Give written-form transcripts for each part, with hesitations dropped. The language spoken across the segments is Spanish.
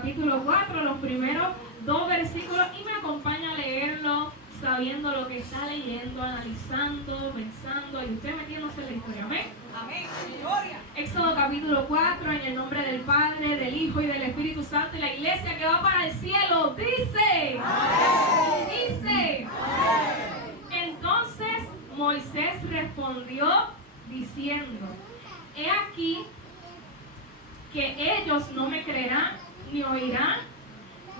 capítulo 4, los primeros 2 versículos, y me acompaña a leerlo sabiendo lo que está leyendo, analizando, pensando y usted metiéndose en la historia. Amén. Amén. Gloria. Éxodo capítulo 4, en el nombre del Padre, del Hijo y del Espíritu Santo, y la iglesia que va para el cielo dice, Amén. dice, Amén. Entonces Moisés respondió diciendo, he aquí que ellos no me creerán ni oirán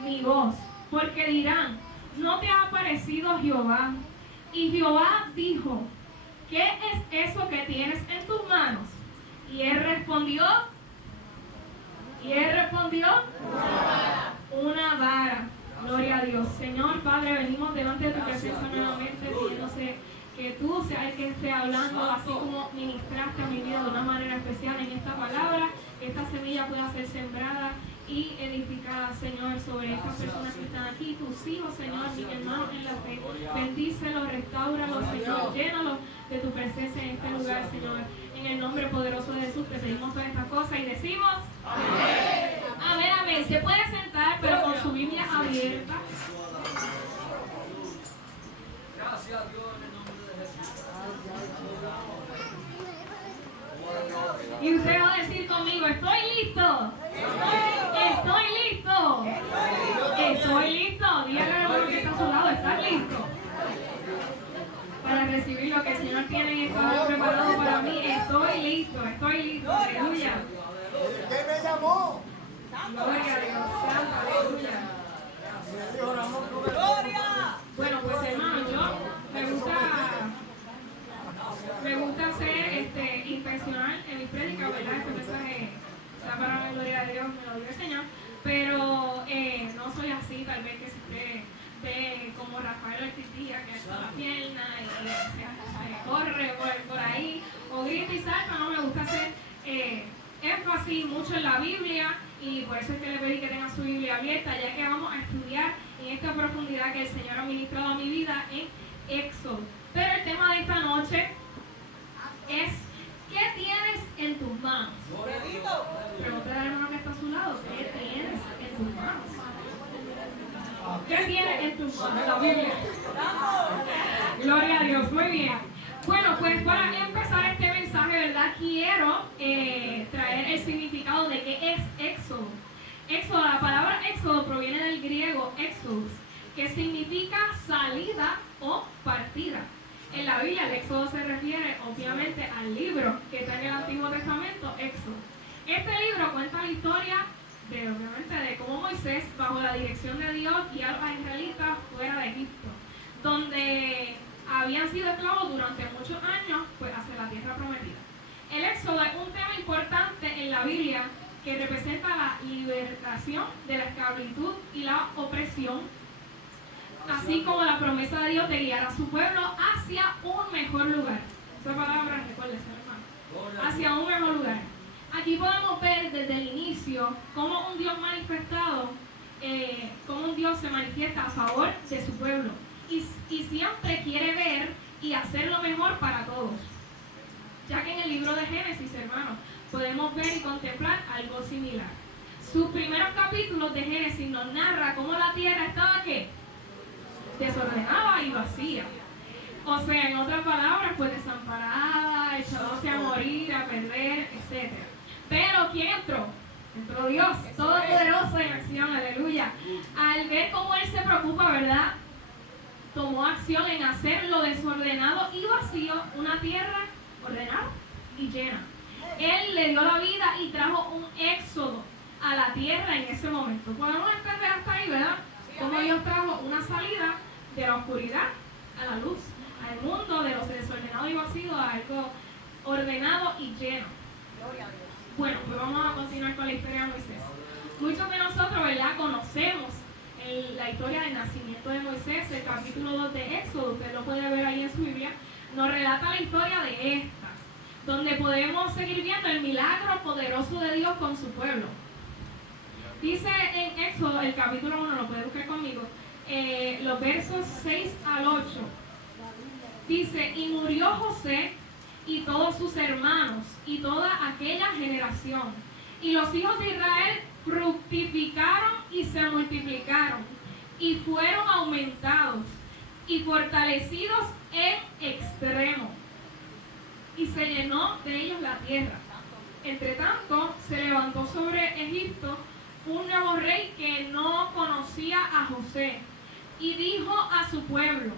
mi voz, porque dirán, no te ha aparecido Jehová. Y Jehová dijo, ¿qué es eso que tienes en tus manos? Y él respondió, una vara. Gloria a Dios. Señor Padre, venimos delante de tu presencia nuevamente, pidiéndose que tú seas el que esté hablando, así como ministraste a mi vida de una manera especial en esta palabra, que esta semilla pueda ser sembrada y edificada, Señor, sobre estas personas que están aquí, tus hijos, Señor, mis hermanos en la fe. Bendícelos, restáuralos, Señor, llénalos de tu presencia en este lugar, Señor. En el nombre poderoso de Jesús te pedimos todas estas cosas y decimos amén. Amén, amén. Se puede sentar, pero con su Biblia abierta. Gracias a Dios en el nombre de Jesús. Y usted va a decir conmigo, estoy listo. Estoy listo. Estoy listo. Dígale a lo que está a su lado, ¿estás listo? Para recibir lo que el Señor tiene en esta hora preparado para mí. Estoy listo, estoy listo. Aleluya. ¿Quién me llamó? Gloria a Dios. Santo, aleluya. Gloria. Bueno, pues hermano, yo me gusta ser intencional en mis prédicas, ¿verdad? Este mensaje está para la gloria de Dios, me lo dio el Señor, pero no soy así, tal vez que si usted ve como Rafael Ortiz Díaz, que alza la pierna y se corre por ahí, o grita y salta. No, me gusta hacer énfasis mucho en la Biblia, y por eso es que le pedí que tenga su Biblia abierta, ya que vamos a estudiar en esta profundidad que el Señor ha ministrado a mi vida en Éxodo. Pero el tema de esta noche es, ¿qué tienes en tus manos? Pregúntale al hermano que está a su lado, ¿qué tienes en tus manos? ¿Qué tienes en tus manos? La Biblia. Gloria a Dios, muy bien. Bueno, pues para empezar este mensaje, ¿verdad? Quiero traer el significado de qué es Éxodo. Éxodo, la palabra Éxodo proviene del griego Exodus, que significa salida o partida. En la Biblia el Éxodo se refiere obviamente al libro que está en el Antiguo Testamento, Éxodo. Este libro cuenta la historia de cómo Moisés, bajo la dirección de Dios, guió a los israelitas fuera de Egipto, donde habían sido esclavos durante muchos años, pues hacia la tierra prometida. El Éxodo es un tema importante en la Biblia que representa la liberación de la esclavitud y la opresión, así como la promesa de Dios de guiar a su pueblo hacia un mejor lugar. Esa palabra, recuérdese, hermano. Hacia un mejor lugar. Aquí podemos ver desde el inicio cómo un Dios manifestado, cómo un Dios se manifiesta a favor de su pueblo. Y siempre quiere ver y hacer lo mejor para todos. Ya que en el libro de Génesis, hermanos, podemos ver y contemplar algo similar. Sus primeros capítulos de Génesis nos narra cómo la tierra estaba, ¿qué? Desordenada y vacía. O sea, en otras palabras, pues desamparada, echándose a morir, a perder, etc. Pero ¿quién entró? Entró Dios, todopoderoso en acción, aleluya. Al ver cómo Él se preocupa, ¿verdad? Tomó acción en hacer lo desordenado y vacío, una tierra ordenada y llena. Él le dio la vida y trajo un éxodo a la tierra en ese momento. Podemos entender hasta ahí, ¿verdad? Cómo Dios trajo una salida de la oscuridad a la luz, al mundo de los desordenados y vacíos a algo ordenado y lleno. Bueno, pues vamos a continuar con la historia de Moisés. Muchos de nosotros, ¿verdad?, conocemos la historia del nacimiento de Moisés. El capítulo 2 de Éxodo, usted lo puede ver ahí en su Biblia, nos relata la historia de esta, donde podemos seguir viendo el milagro poderoso de Dios con su pueblo. Dice en Éxodo, el capítulo 1, lo puede buscar conmigo, los versos 6 al 8. Dice, y murió José y todos sus hermanos y toda aquella generación. Y los hijos de Israel fructificaron y se multiplicaron, y fueron aumentados y fortalecidos en extremo, y se llenó de ellos la tierra. Entre tanto, se levantó sobre Egipto un nuevo rey que no conocía a José, y dijo a su pueblo,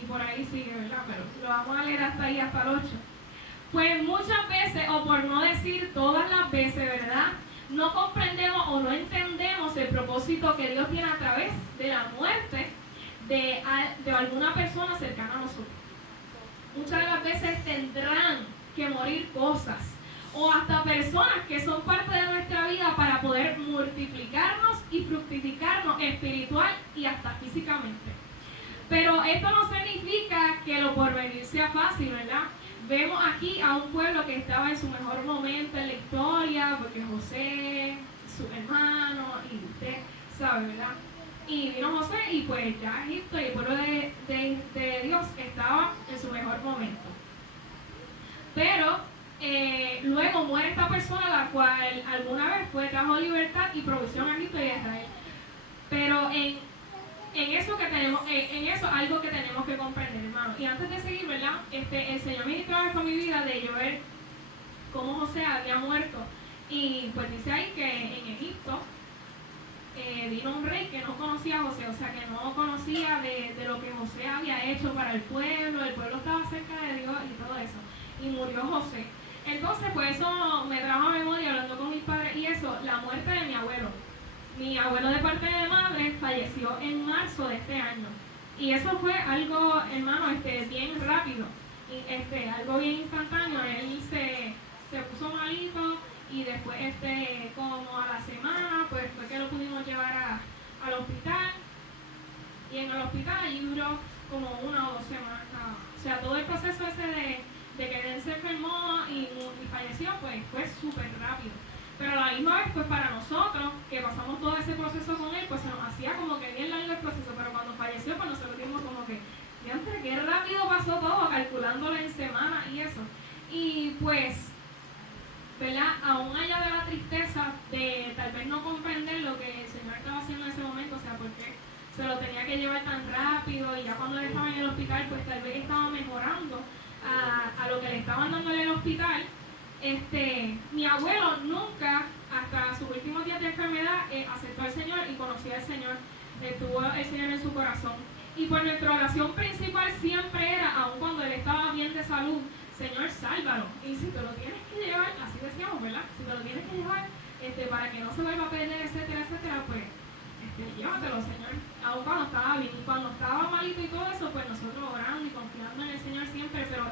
y por ahí sigue, ¿verdad? Pero lo vamos a leer hasta ahí, hasta el 8. Pues muchas veces, o por no decir todas las veces, ¿verdad?, no comprendemos o no entendemos el propósito que Dios tiene a través de la muerte de alguna persona cercana a nosotros. Muchas de las veces tendrán que morir cosas o hasta personas que son parte de nuestra vida para poder multiplicarnos y fructificarnos espiritual y hasta físicamente. Pero esto no significa que lo porvenir sea fácil, ¿verdad? Vemos aquí a un pueblo que estaba en su mejor momento en la historia, porque José, su hermano, y usted sabe, ¿verdad? Y vino José y pues ya Egipto y el pueblo de Dios estaba en su mejor momento. Pero luego muere esta persona, la cual alguna vez trajo libertad y provisión a Egipto y a Israel. Pero en eso algo que tenemos que comprender, hermano. Y antes de seguir, ¿verdad? El Señor ministró esto a mi vida de yo ver cómo José había muerto. Y pues dice ahí que en Egipto vino un rey que no conocía a José, o sea que no conocía de lo que José había hecho para el pueblo estaba cerca de Dios y todo eso. Y murió José. Entonces, pues eso me trajo a memoria, hablando con mis padres y eso, la muerte de mi abuelo. Mi abuelo de parte de madre falleció en marzo de este año. Y eso fue algo, hermano, bien rápido. Y algo bien instantáneo. Él se puso malito y después, como a la semana, pues fue que lo pudimos llevar al hospital. Y en el hospital allí duró como 1 o 2 semanas. O sea, todo el proceso ese de que él se enfermó y falleció, pues fue súper rápido. Pero a la misma vez, pues para nosotros, que pasamos todo ese proceso con él, pues se nos hacía como que bien largo el proceso, pero cuando falleció, pues nosotros vimos como que, diantre, qué rápido pasó todo, calculándolo en semanas y eso. Y pues, ¿verdad? Aún allá de la tristeza de tal vez no comprender lo que el Señor estaba haciendo en ese momento, o sea, porque se lo tenía que llevar tan rápido y ya cuando él estaba en el hospital, pues tal vez estaba mejorando a lo que le estaban dando en el hospital. Mi abuelo nunca, hasta sus últimos días de enfermedad, aceptó al Señor y conocía al Señor, tuvo al Señor en su corazón. Y pues nuestra oración principal siempre era, aun cuando él estaba bien de salud, Señor, sálvalo. Y si te lo tienes que llevar, así decíamos, ¿verdad? Si te lo tienes que llevar para que no se vuelva a perder, etcétera, etcétera, pues llévatelo, Señor. Aun cuando estaba bien y cuando estaba malito y todo eso, pues nosotros orando y confiando en el Señor siempre, pero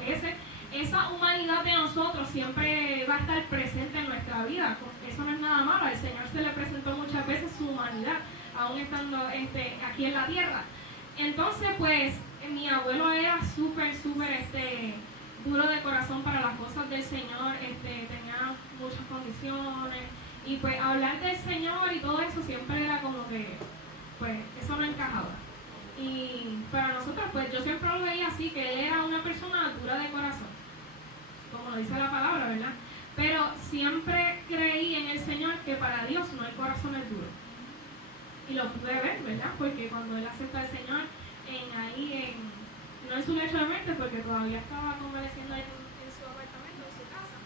esa humanidad de nosotros siempre va a estar presente en nuestra vida. Eso no es nada malo. Al Señor se le presentó muchas veces su humanidad, aún estando aquí en la tierra. Entonces, pues, mi abuelo era súper duro de corazón para las cosas del Señor. Tenía muchas condiciones. Y pues, hablar del Señor y todo eso siempre era como que, pues, eso no encajaba. Y para nosotros, pues, yo siempre lo veía así, que él era una persona dura de corazón, como lo dice la palabra, ¿verdad? Pero siempre creí en el Señor que para Dios no el corazón es duro. Y lo pude ver, ¿verdad? Porque cuando él acepta al Señor, no en su lecho de muerte, porque todavía estaba convaleciendo en su apartamento, en su casa.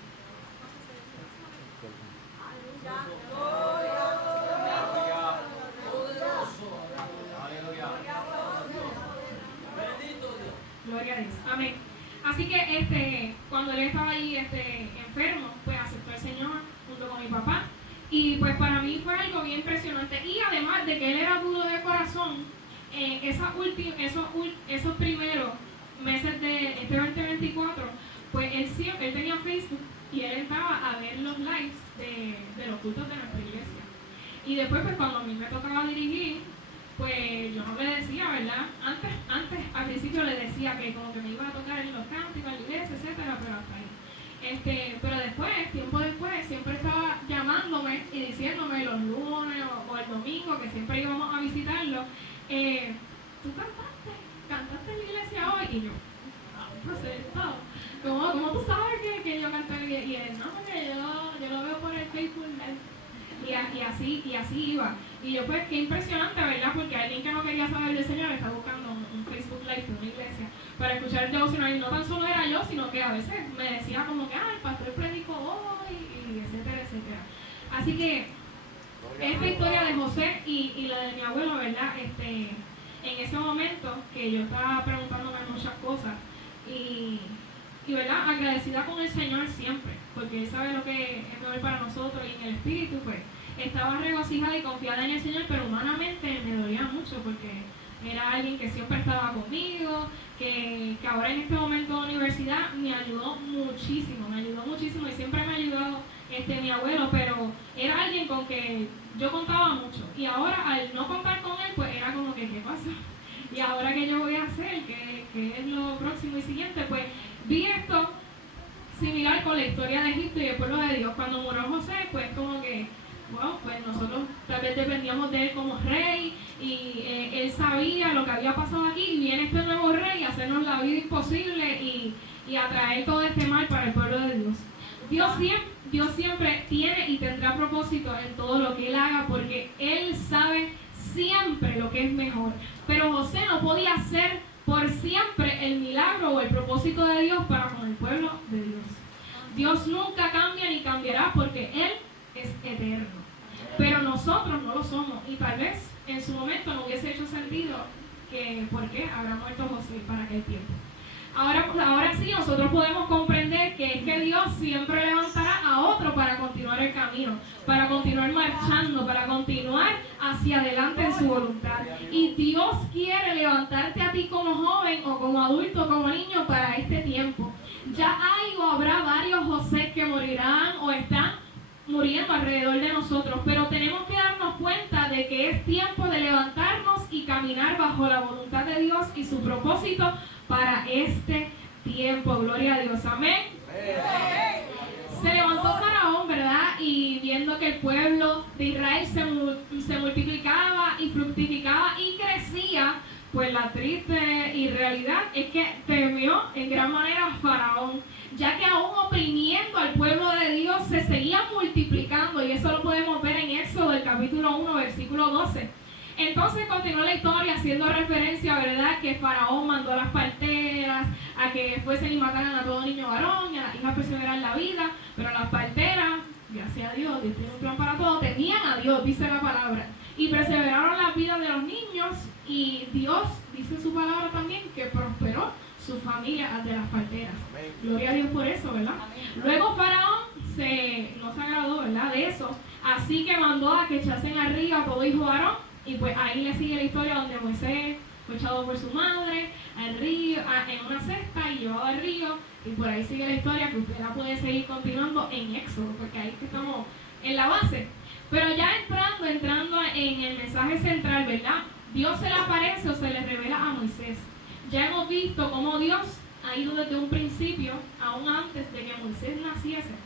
Gloria a Dios. Amén. Así que cuando él estaba ahí enfermo, pues aceptó al Señor junto con mi papá. Y pues para mí fue algo bien impresionante. Y además de que él era duro de corazón, esos primeros meses de 2024, pues él tenía Facebook y él entraba a ver los lives de los cultos de nuestra iglesia. Y después, pues cuando a mí me tocaba dirigir, pues yo no le decía, ¿verdad? Antes al principio le decía que como que me iba a tocar en los cánticos, en la iglesia, etcétera, pero hasta ahí. Pero después, tiempo después, siempre estaba llamándome y diciéndome los lunes o el domingo, que siempre íbamos a visitarlo, ¿tú cantaste en la iglesia hoy? Y yo, no sé, ¿cómo tú sabes que yo canté en la iglesia? Y él, no, porque yo lo veo por el Facebook Live. y así iba. Y yo pues, qué impresionante, ¿verdad? Porque alguien que no quería saber del Señor está buscando un Facebook Live de una iglesia para escuchar el devocional. Y no tan solo era yo, sino que a veces me decía como que, el pastor predicó hoy, y etcétera, etcétera. Así que esta historia de José y la de mi abuelo, ¿verdad? En ese momento que yo estaba preguntándome muchas cosas y ¿verdad? Agradecida con el Señor siempre, porque Él sabe lo que es mejor para nosotros, y en el espíritu pues estaba regocijada y confiada en el Señor, pero humanamente me dolía mucho porque era alguien que siempre estaba conmigo, que ahora en este momento de universidad me ayudó muchísimo y siempre me ha ayudado mi abuelo, pero era alguien con que yo contaba mucho, y ahora al no contar con él pues era como que ¿qué pasa? Y ahora ¿qué yo voy a hacer? ¿Qué es lo próximo y siguiente? Pues vi esto similar con la historia de Egipto y el pueblo de Dios. Cuando murió José, pues como que, wow, pues nosotros tal vez dependíamos de él como rey, y él sabía lo que había pasado aquí, y viene este nuevo rey a hacernos la vida imposible y a traer todo este mal para el pueblo de Dios. Dios siempre tiene y tendrá propósito en todo lo que Él haga, porque Él sabe siempre lo que es mejor. Pero José no podía ser por siempre el milagro o el propósito de Dios para con el pueblo de Dios. Dios nunca cambia ni cambiará, porque Él es eterno. Pero nosotros no lo somos, y tal vez en su momento no hubiese hecho sentido que por qué habrá muerto José para aquel tiempo. Ahora sí nosotros podemos comprender que es que Dios siempre levantará a otro para continuar el camino, para continuar marchando, para continuar hacia adelante en su voluntad. Y Dios quiere levantarte a ti como joven o como adulto, como niño, para este tiempo. Ya hay o habrá varios José que morirán o están muriendo alrededor de nosotros, pero tenemos que darnos cuenta de que es tiempo de levantarnos y caminar bajo la voluntad de Dios y su propósito para este tiempo. Gloria a Dios, amén. Se levantó Faraón, ¿verdad? Y viendo que el pueblo de Israel se multiplicaba y fructificaba y crecía, pues la triste y realidad es que temió en gran manera a Faraón, ya que aún oprimiendo al pueblo de Dios se seguía multiplicando, y eso lo podemos ver en Éxodo, el capítulo 1, versículo 12. Entonces continuó la historia haciendo referencia, ¿verdad?, que Faraón mandó a las parteras a que fuesen y mataran a todo niño varón, y a las hijas perseveraran la vida, pero las parteras, gracias a Dios, Dios tiene un plan para todo, temían a Dios, dice la palabra, y perseveraron la vida de los niños, y Dios, dice su palabra también, que prosperó su familia de las parteras. Gloria a Dios por eso, ¿verdad? Luego Faraón no se agradó, ¿verdad?, de eso, así que mandó a que echasen al río a todo hijo varón. Y pues ahí le sigue la historia donde Moisés fue echado por su madre al río, en una cesta y llevado al río, y por ahí sigue la historia que usted la puede seguir continuando en Éxodo, porque ahí estamos en la base. Pero ya entrando en el mensaje central, ¿verdad? Dios se le aparece o se le revela a Moisés. Ya hemos visto cómo Dios ha ido desde un principio, aún antes de que Moisés naciese.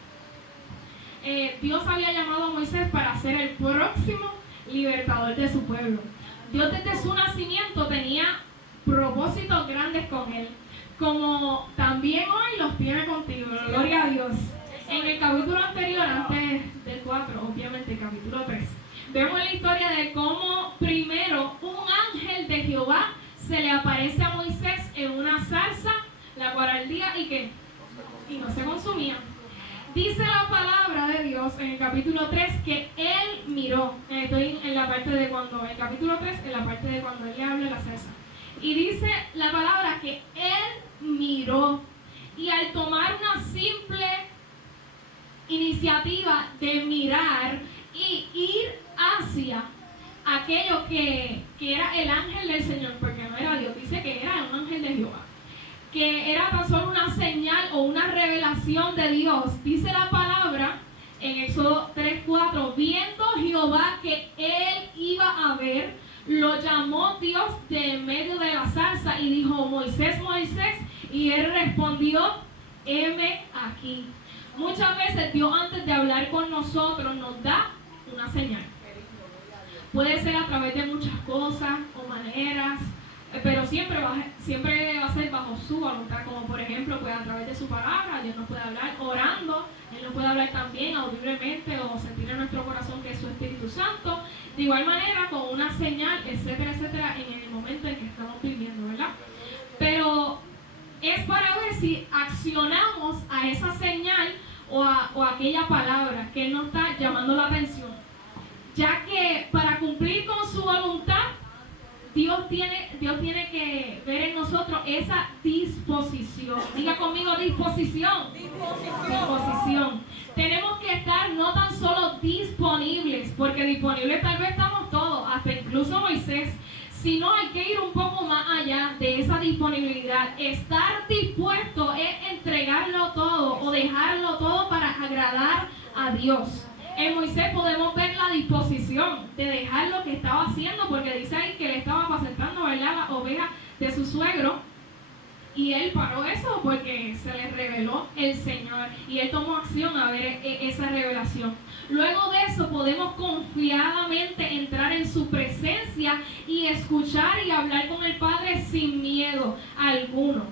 Dios había llamado a Moisés para ser el próximo libertador de su pueblo. Dios desde su nacimiento tenía propósitos grandes con él, como también hoy los tiene contigo. Gloria a Dios. En el capítulo anterior, antes del 4, obviamente el capítulo 3, vemos la historia de cómo primero un ángel de Jehová se le aparece a Moisés en una zarza, la cual ardía y no se consumía. Dice la palabra de Dios en el capítulo 3 que él miró. Estoy en la parte de cuando, en el capítulo 3, en la parte de cuando él le habla a la zarza. Y dice la palabra que él miró. Y al tomar una simple iniciativa de mirar y ir hacia aquello que era el ángel del Señor, porque no era Dios, dice que era un ángel de Jehová, que era tan solo una señal o una revelación de Dios. Dice la palabra en Éxodo 3:4, viendo Jehová que él iba a ver, lo llamó Dios de en medio de la zarza y dijo: Moisés, Moisés, y él respondió: heme aquí. Muchas veces Dios, antes de hablar con nosotros, nos da una señal. Puede ser a través de muchas cosas o maneras, pero siempre va a ser bajo hagamos su voluntad, como por ejemplo, pues a través de su palabra, Dios nos puede hablar orando, Él nos puede hablar también audiblemente o sentir en nuestro corazón que es su Espíritu Santo, de igual manera con una señal, etcétera, etcétera, en el momento en que estamos viviendo, ¿verdad? Pero es para ver si accionamos a esa señal o a aquella palabra que Él nos está llamando la atención, ya que para cumplir con su voluntad, Dios tiene que ver en nosotros esa disposición. Diga conmigo disposición. Disposición. Tenemos que estar no tan solo disponibles, porque disponibles tal vez estamos todos, hasta incluso Moisés, sino hay que ir un poco más allá de esa disponibilidad. Estar dispuesto es entregarlo todo o dejarlo todo para agradar a Dios. En Moisés podemos ver la disposición de dejar lo que estaba haciendo, porque dice ahí que le estaba apacentando, ¿verdad?, las ovejas de su suegro, y él paró eso porque se le reveló el Señor y él tomó acción a ver esa revelación. Luego de eso podemos confiadamente entrar en su presencia y escuchar y hablar con el Padre sin miedo alguno.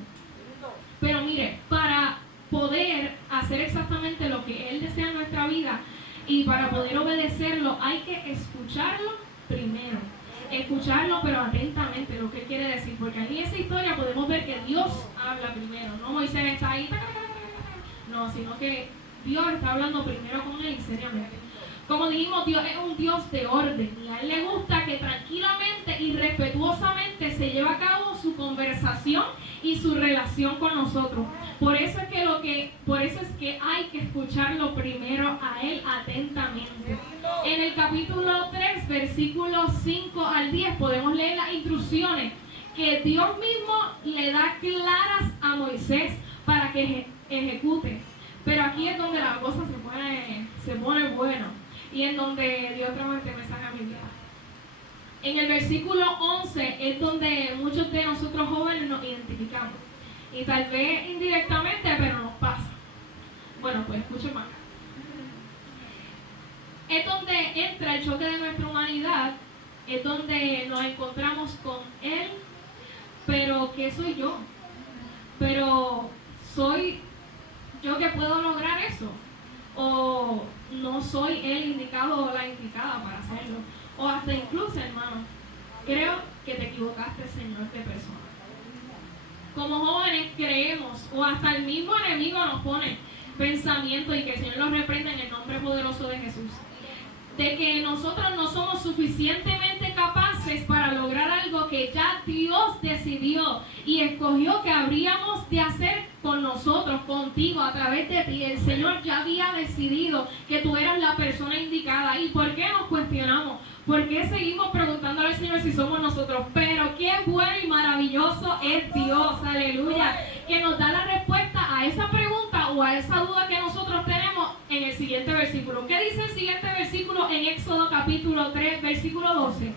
Pero mire, para poder hacer exactamente lo que Él desea en nuestra vida, y para poder obedecerlo hay que escucharlo primero. Escucharlo pero atentamente lo que Él quiere decir. Porque en esa historia podemos ver que Dios habla primero. No Moisés está ahí. No, sino que Dios está hablando primero con él y seriamente. Como dijimos, Dios es un Dios de orden. Y a Él le gusta que tranquilamente y respetuosamente se lleve a cabo su conversación y su relación con nosotros. Por eso es que hay que escucharlo primero a Él atentamente. En el capítulo 3, versículos 5 al 10, podemos leer las instrucciones que Dios mismo le da claras a Moisés para que ejecute. Pero aquí es donde la cosa se pone bueno y en donde Dios trajo este mensaje a mi vida. En el versículo 11 es donde muchos de nosotros jóvenes nos identificamos. Y tal vez indirectamente, pero nos pasa. Bueno, pues escuchen más. Es donde entra el choque de nuestra humanidad, es donde nos encontramos con Él, pero ¿qué soy yo? Pero ¿soy yo que puedo lograr eso? ¿O no soy el indicado o la indicada para hacerlo? O hasta incluso, hermano, creo que te equivocaste, Señor, de persona. Como jóvenes creemos, o hasta el mismo enemigo nos pone pensamientos, y que el Señor los reprenda en el nombre poderoso de Jesús, de que nosotros no somos suficientemente capaces para lograr algo que ya Dios decidió y escogió que habríamos de hacer con nosotros, contigo, a través de ti. El Señor ya había decidido que tú eras la persona indicada. ¿Y por qué nos cuestionamos? ¿Por qué seguimos preguntándole al Señor si somos nosotros? Pero qué bueno y maravilloso es Dios, aleluya, que nos da la respuesta a esa pregunta o a esa duda que nosotros tenemos en el siguiente versículo. ¿Qué dice el siguiente versículo en Éxodo capítulo 3, versículo 12?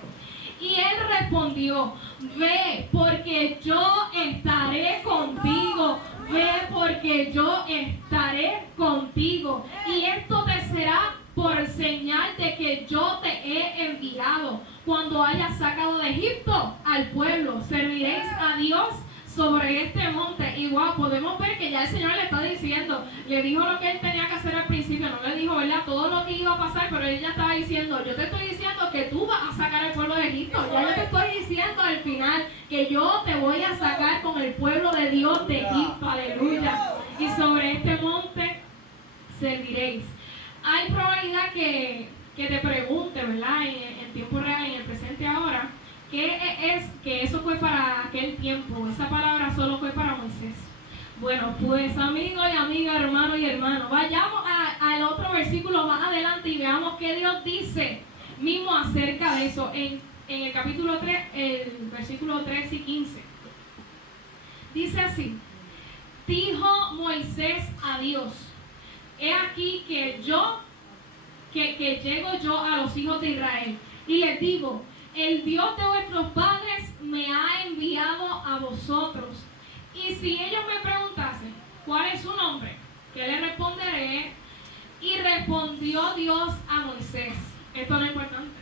Y él respondió: ve, porque yo estaré contigo. Ve, porque yo estaré contigo. Y esto te será por señal de que yo te he enviado. Cuando hayas sacado de Egipto al pueblo, serviréis a Dios sobre este monte. Igual podemos ver que ya el Señor le está diciendo, le dijo lo que él tenía que hacer al principio, no le dijo, ¿verdad?, todo lo que iba a pasar, pero él ya estaba diciendo, yo te estoy diciendo que tú vas a sacar al pueblo de Egipto. Ya yo te estoy diciendo al final que yo te voy a sacar con el pueblo de Dios de Egipto, aleluya. Y sobre este monte serviréis. Hay probabilidad que te pregunte, ¿verdad?, en tiempo real, en el presente ahora, ¿qué es que eso fue para aquel tiempo? Esa palabra solo fue para Moisés. Bueno, pues amigos y amigas, hermanos y hermanos, vayamos al otro versículo más adelante y veamos qué Dios dice mismo acerca de eso. En el capítulo 3, el versículo 13 y 15. Dice así: dijo Moisés a Dios: he aquí que llego yo a los hijos de Israel y les digo, el Dios de vuestros padres me ha enviado a vosotros. Y si ellos me preguntasen, ¿cuál es su nombre?, ¿qué le responderé? Y respondió Dios a Moisés, esto es lo importante: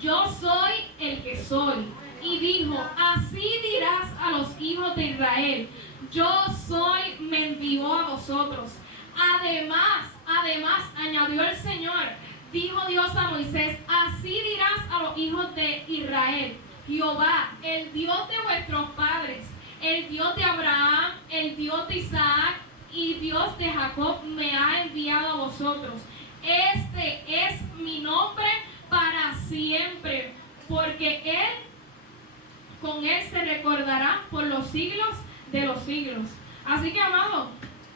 yo soy el que soy. y dijo: así dirás a los hijos de Israel, yo soy, me envió a vosotros. Además, añadió el Señor, dijo Dios a Moisés: así dirás a los hijos de Israel, Jehová, el Dios de vuestros padres, el Dios de Abraham, el Dios de Isaac y Dios de Jacob, me ha enviado a vosotros. Este es mi nombre para siempre, porque con él se recordará por los siglos de los siglos. Así que, amado,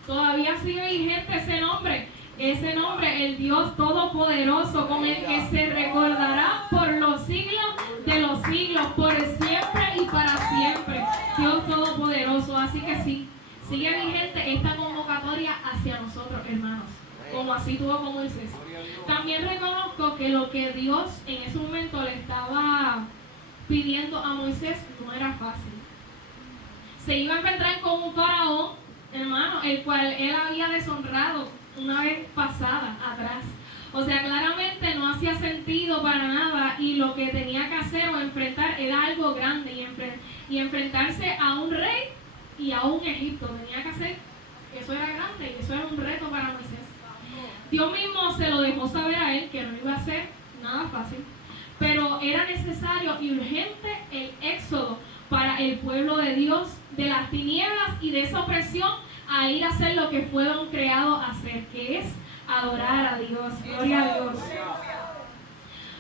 todavía sigue vigente ese nombre, el Dios Todopoderoso, con el que se recordará por los siglos de los siglos, por siempre y para siempre. Dios Todopoderoso. Así que sí, sigue vigente esta convocatoria hacia nosotros, hermanos, como así tuvo con Moisés. También reconozco que lo que Dios en ese momento le estaba pidiendo a Moisés no era fácil. Se iba a encontrar con un faraón, hermano, el cual él había deshonrado una vez pasada, atrás. O sea, claramente no hacía sentido para nada, y lo que tenía que hacer o enfrentar era algo grande, y enfrentarse a un rey y a un Egipto. Tenía que hacer, eso era grande y eso era un reto para Moisés. Dios mismo se lo dejó saber a él que no iba a ser nada fácil, pero era necesario y urgente el éxodo para el pueblo de Dios, de las tinieblas y de esa opresión, a ir a hacer lo que fueron creados a hacer, que es adorar a Dios. Gloria a Dios.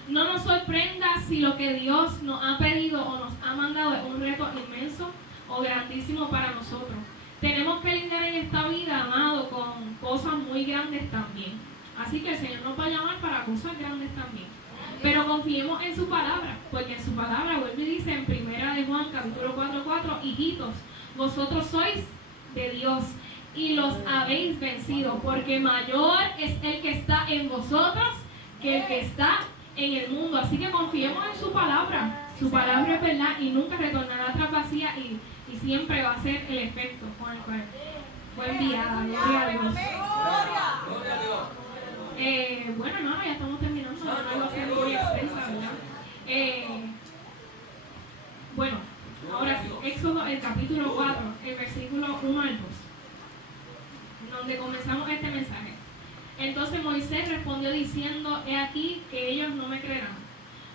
No nos sorprenda si lo que Dios nos ha pedido o nos ha mandado es un reto inmenso o grandísimo para nosotros. Tenemos que lidiar en esta vida, amado, con cosas muy grandes también. Así que el Señor nos va a llamar para cosas grandes también. Pero confiemos en su palabra, porque en su palabra vuelve y dice en 1 de Juan capítulo 4:4: hijitos, vosotros sois de Dios y los habéis vencido, porque mayor es el que está en vosotros que el que está en el mundo. Así que confiemos en su palabra. Su palabra es verdad y nunca retornará atrás vacía, y siempre va a ser el efecto con el cual fue enviada. Gloria a Dios. Gloria a Dios. Bueno, hermano, ya estamos terminando. No va a ser muy extensa, ¿verdad? Bueno, ahora sí, Éxodo, el capítulo 4, el versículo 1 al 2, donde comenzamos este mensaje. Entonces Moisés respondió diciendo: he aquí que ellos no me creerán,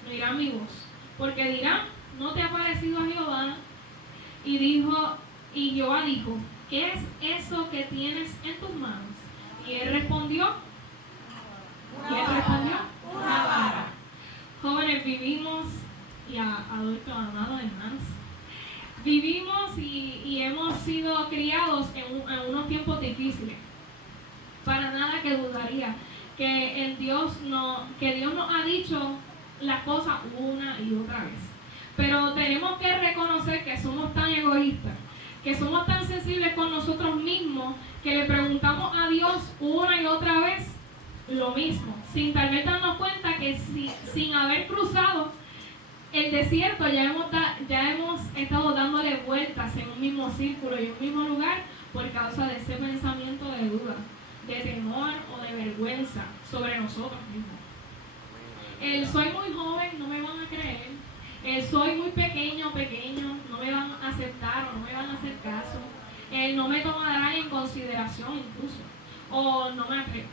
no oirán mi voz, porque dirán: ¿no te ha parecido a Jehová? Y Jehová dijo: ¿qué es eso que tienes en tus manos? Y él respondió: una vara. Jóvenes, vivimos, y adultos, amados hermanos, vivimos y hemos sido criados en unos tiempos difíciles. Para nada que dudaría que Dios nos ha dicho las cosas una y otra vez. Pero tenemos que reconocer que somos tan egoístas, que somos tan sensibles con nosotros mismos, que le preguntamos a Dios una y otra vez lo mismo, sin tal vez darnos cuenta que sin haber cruzado el desierto ya hemos estado dándole vueltas en un mismo círculo y un mismo lugar, por causa de ese pensamiento de duda, de temor o de vergüenza sobre nosotros mismos. El soy muy joven, no me van a creer. El soy muy pequeño, no me van a aceptar o no me van a hacer caso. El no me tomarán en consideración incluso, o no me atrevo.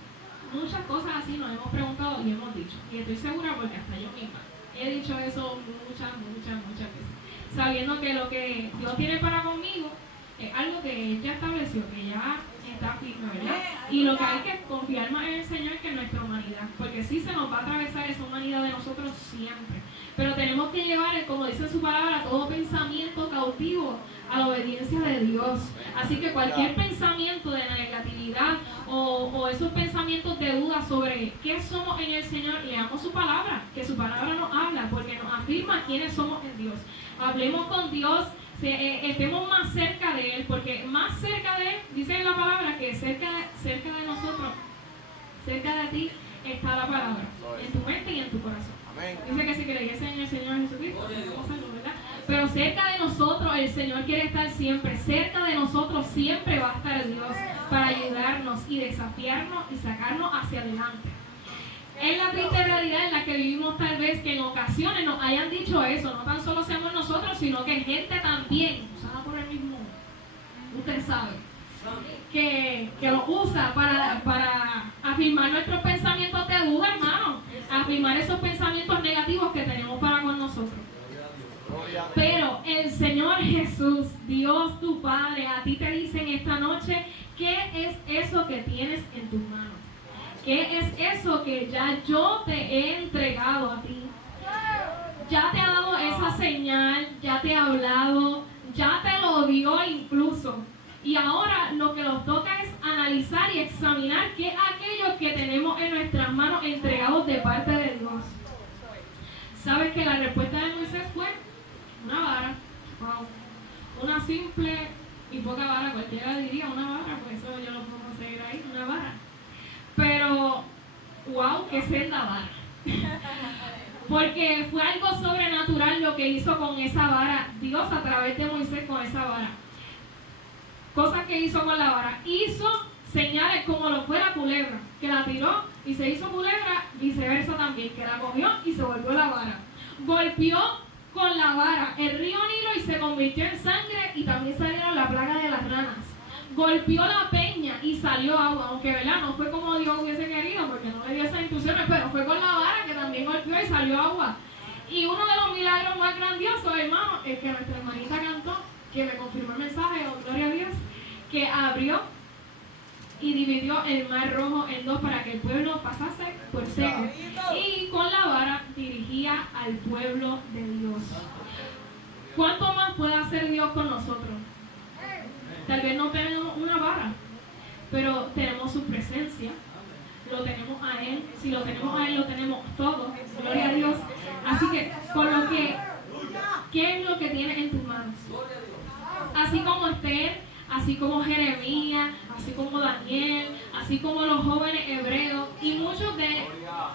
Muchas cosas así nos hemos preguntado y hemos dicho, y estoy segura porque hasta yo misma he dicho eso muchas veces, sabiendo que lo que Dios tiene para conmigo es algo que Él ya estableció, que ya está firme, ¿verdad? Y lo que hay que confiar más en el Señor que en nuestra humanidad, porque sí se nos va a atravesar esa humanidad de nosotros siempre, pero tenemos que llevar, como dice en su palabra, todo pensamiento cautivo a la obediencia de Dios. Así que cualquier pensamiento de negatividad o esos pensamientos de duda sobre qué somos en el Señor, leamos su palabra, que su palabra nos habla, porque nos afirma quiénes somos en Dios. Hablemos con Dios, estemos más cerca de Él, porque más cerca de Él, dice en la palabra que cerca de nosotros, cerca de ti está la palabra, en tu mente y en tu corazón. Dice que si creyesen en el Señor Jesucristo, ¿verdad? Pero cerca de nosotros el Señor quiere estar siempre. Cerca de nosotros siempre va a estar Dios para ayudarnos y desafiarnos y sacarnos hacia adelante. Es la triste realidad en la que vivimos, tal vez que en ocasiones nos hayan dicho eso, no tan solo seamos nosotros, sino que gente también, usada por el mismo, usted sabe, que lo usa para afirmar nuestros pensamientos de duda, hermano, afirmar esos pensamientos negativos que tenemos para con nosotros. Pero el Señor Jesús, Dios tu Padre, a ti te dice en esta noche, ¿qué es eso que tienes en tus manos? ¿Qué es eso que ya yo te he entregado a ti? Ya te ha dado esa señal, ya te ha hablado, ya te lo dio incluso. Y ahora lo que nos toca es analizar y examinar qué es aquello que tenemos en nuestras manos entregados de parte de Dios. ¿Sabes que la respuesta de Moisés fue una vara? Wow. Una simple y poca vara, cualquiera diría una vara, pues eso yo lo puedo conseguir ahí, una vara. Pero, wow, qué senda vara. Porque fue algo sobrenatural lo que hizo con esa vara, Dios a través de Moisés con esa vara. Cosas que hizo con la vara. Hizo señales como lo fue la culebra, que la tiró y se hizo culebra, viceversa también, que la cogió y se volvió la vara. Golpeó con la vara el río Nilo y se convirtió en sangre y también salieron la plaga de las ranas. Golpeó la peña y salió agua, aunque ¿verdad? No fue como Dios hubiese querido, porque no le dio esas instrucciones, pero fue con la vara que también golpeó y salió agua. Y uno de los milagros más grandiosos, hermano, es que nuestra hermanita cantó, que me confirmó el mensaje, oh, gloria a Dios, que abrió y dividió el mar rojo en dos para que el pueblo pasase por seco. Y con la vara dirigía al pueblo de Dios. ¿Cuánto más puede hacer Dios con nosotros? Tal vez no tenemos una vara, pero tenemos su presencia, lo tenemos a Él. Si lo tenemos a Él, lo tenemos todo. Gloria a Dios. Así que, con lo que, ¿qué es lo que tienes en tus manos? Así como Esther, así como Jeremías, así como Daniel, así como los jóvenes hebreos, y muchos de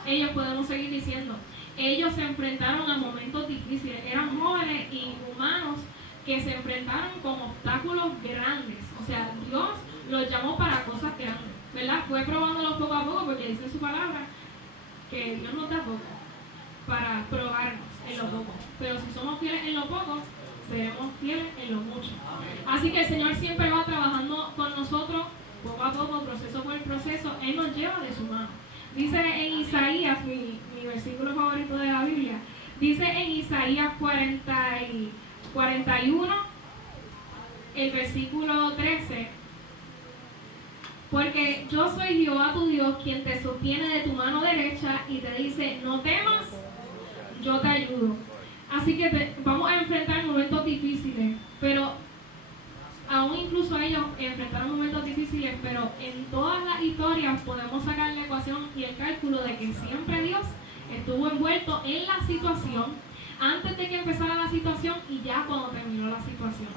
ellos podemos seguir diciendo, ellos se enfrentaron a momentos difíciles, eran jóvenes y humanos que se enfrentaron con obstáculos grandes. O sea, Dios los llamó para cosas grandes, ¿verdad? Fue probándolos poco a poco, porque dice su palabra que Dios nos da poco para probarnos en lo poco. Pero si somos fieles en lo poco, seremos fieles en lo mucho. Así que el Señor siempre va trabajando con nosotros, poco a poco, proceso por proceso. Él nos lleva de su mano. Dice en Isaías, mi versículo favorito de la Biblia, dice en Isaías 41, el versículo 13, porque yo soy Jehová tu Dios, quien te sostiene de tu mano derecha y te dice, no temas, yo te ayudo. Así que vamos a enfrentar momentos difíciles, pero aún incluso ellos enfrentaron momentos difíciles, pero en todas las historias podemos sacar la ecuación y el cálculo de que siempre Dios estuvo envuelto en la situación, antes de que empezara la situación y ya cuando terminó la situación.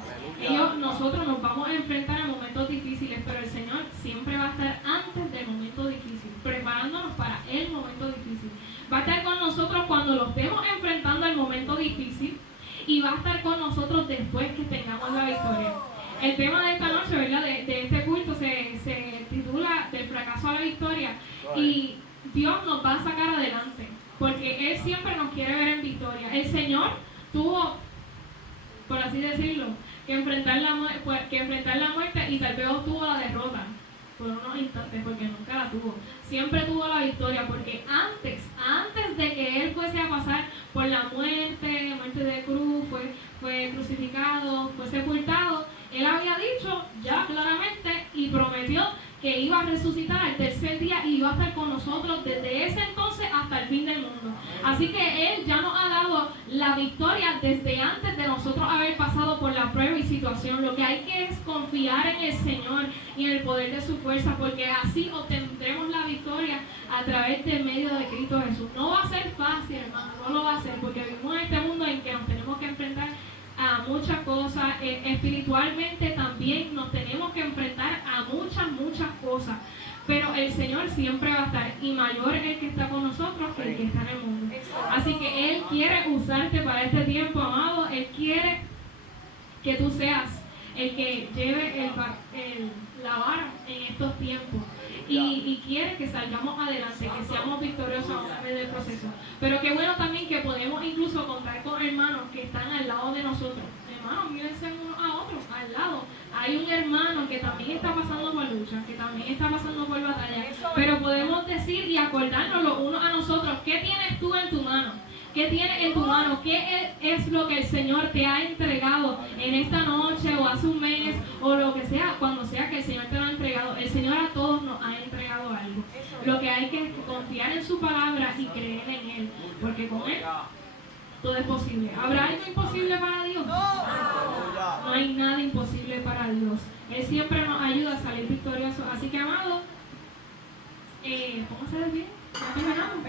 Nosotros nos vamos a enfrentar a momentos difíciles, pero el Señor siempre va a estar antes del momento difícil, preparándonos para el momento difícil. Va a estar con nosotros cuando lo estemos enfrentando al momento difícil y va a estar con nosotros después que tengamos la victoria. El tema de esta noche, ¿verdad? De este culto se titula Del fracaso a la victoria, y Dios nos va a sacar adelante, porque Él siempre nos quiere ver en victoria. El Señor tuvo, por así decirlo, que enfrentar la muerte y tal vez obtuvo la derrota por unos instantes, porque nunca la tuvo. Siempre tuvo la victoria, porque antes de que Él fuese a pasar por la muerte de cruz, fue crucificado, fue sepultado, Él había dicho ya claramente y prometió que iba a resucitar al tercer día y iba a estar con nosotros desde ese entonces hasta el fin del mundo. Así que Él ya nos ha dado la victoria desde antes de nosotros haber pasado por la prueba y situación. Lo que hay que es confiar en el Señor y en el poder de su fuerza, porque así obtendremos la victoria a través del medio de Cristo Jesús. No va a ser fácil, hermano, no lo va a ser, porque vivimos en este mundo en que nos tenemos que enfrentar a muchas cosas, espiritualmente también nos tenemos que enfrentar a muchas cosas, pero el Señor siempre va a estar, y mayor es el que está con nosotros que el que está en el mundo. Así que Él quiere usarte para este tiempo, amado. Él quiere que tú seas el que lleve la vara en estos tiempos. y quiere que salgamos adelante, que seamos victoriosos a través del proceso. Pero qué bueno también que podemos incluso contar con hermanos que están al lado de nosotros. Hermanos, mírense unos a otros, al lado. Hay un hermano que también está pasando por lucha, que también está pasando por batalla. Pero podemos decir y acordarnos los unos a nosotros, ¿qué tienes tú en tu mano? ¿Qué tienes en tu mano? ¿Qué es lo que el Señor te ha entregado en esta noche o hace un mes o lo que sea, cuando sea que el Señor te lo ha entregado? El Señor a todos nos ha entregado algo. Lo que hay que confiar en su palabra y creer en Él, porque con Él todo es posible. ¿Habrá algo imposible para Dios? No hay nada imposible para Dios. Él siempre nos ayuda a salir victoriosos. Así que, amados, pónganse de pie. Ya terminamos.